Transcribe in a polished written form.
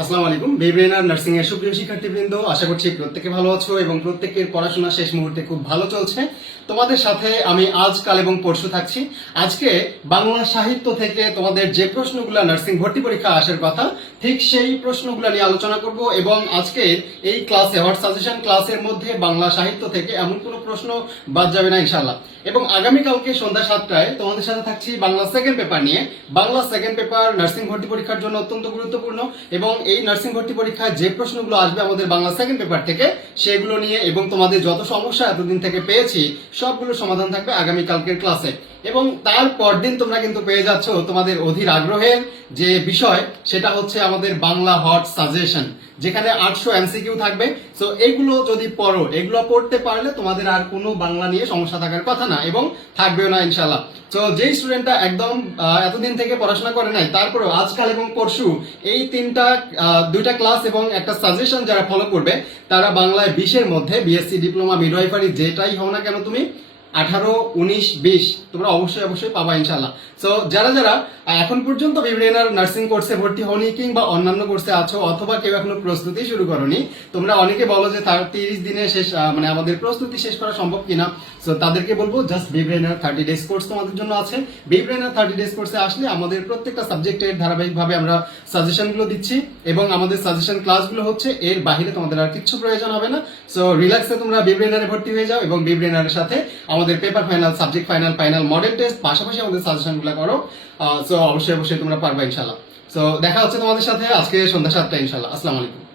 আসসালামু আলাইকুম। বিবিএনআর নার্সিং এর সুপ্রিয় শিক্ষার্থীবৃন্দ, আশা করছি প্রত্যেকে ভালো আছো এবং প্রত্যেকের পড়াশোনা শেষ মুহূর্তে খুব ভালো চলছে। তোমাদের সাথে আমি আজ, কাল এবং পরশু থাকছি। আজকে বাংলা সাহিত্য থেকে তোমাদের যে প্রশ্নগুলো নার্সিং ভর্তি পরীক্ষা আসার কথা, ঠিক সেই প্রশ্নগুলো নিয়ে আলোচনা করব এবং আজকে এই ক্লাসে হট সাজেশন ক্লাসের মধ্যে বাংলা সাহিত্য থেকে এমন কোনো প্রশ্ন বাদ যাবে না ইনশাআল্লাহ। এবং আগামীকালকে সন্ধ্যা 7টায় তোমাদের সাথে থাকছি বাংলা সেকেন্ড পেপার নিয়ে। বাংলা সেকেন্ড পেপার নার্সিং ভর্তি পরীক্ষার জন্য অত্যন্ত গুরুত্বপূর্ণ এবং এই নার্সিং ভর্তি পরীক্ষায় যে প্রশ্নগুলো আসবে আমাদের বাংলা সেকেন্ড পেপার থেকে সেগুলো নিয়ে এবং তোমাদের যত সমস্যা এতদিন থেকে পেয়েছি সবগুলো সমাধান থাকবে আগামীকালকের ক্লাসে। এবং তারপর দিন তোমরা কিন্তু পেয়ে যাচ্ছ তোমাদের অধীর আগ্রহের যে বিষয়, সেটা হচ্ছে আমাদের বাংলা হট সাজেশন, যেখানে 800 এমসিকিউ থাকবে। সো এগুলো যদি পড়ো, এগুলো পড়তে পারলে তোমাদের আর কোনো বাংলা নিয়ে সমস্যা থাকার কথা না এবং থাকবেও না ইনশাল্লাহ। তো যেই স্টুডেন্টটা একদম এতদিন থেকে পড়াশোনা করে নাই, তারপরেও আজকাল এবং পরশু এই দুইটা ক্লাস এবং একটা সাজেশন যারা ফলো করবে, তারা বাংলায় 20-এর মধ্যে বিএসসি, ডিপ্লোমা, মিডওয়াইফারি যেটাই হও না কেন তুমি 18, 19, 20 তোমরা অবশ্যই পাবা ইনশাল্লাহ। সো যারা যারা এখন পর্যন্ত বিবিএনআর নার্সিং কোর্সে ভর্তি হওনি কিংবা অন্যান্য কোর্সে আছো অথবা কেউ এখনো প্রস্তুতি শুরু করনি, তোমরা অনেকে বলো যে তার 30 দিনে শেষ, মানে আমাদের প্রস্তুতি শেষ করা সম্ভব কিনা। সো তাদেরকে বলবো জাস্ট বিবিএনআর 30 ডেজ কোর্স তোমাদের জন্য আছে। বিবিএনআর 30 ডেজ কোর্সে আসলে আমাদের প্রত্যেকটা সাবজেক্টের ধারাবাহিকভাবে আমরা সাজেশনগুলো দিচ্ছি এবং আমাদের সাজেশন ক্লাসগুলো হচ্ছে এর বাইরে তোমাদের আর কিছু প্রয়োজন হবে না। সো রিল্যাক্সে তোমরা বিবিএনআর ভর্তি হয়ে যাও এবং বিবিএনআর এর সাথে আমাদের paper final, subject final, final model test পাশাপাশি আমাদের সাজেশনগুলো করো। সো অবশ্যই তোমরা পারবা ইনশাল্লাহ। সো দেখা হচ্ছে তোমাদের সাথে আজকে সন্ধ্যা 7টায় ইনশাল্লাহ। আসসালামু আলাইকুম।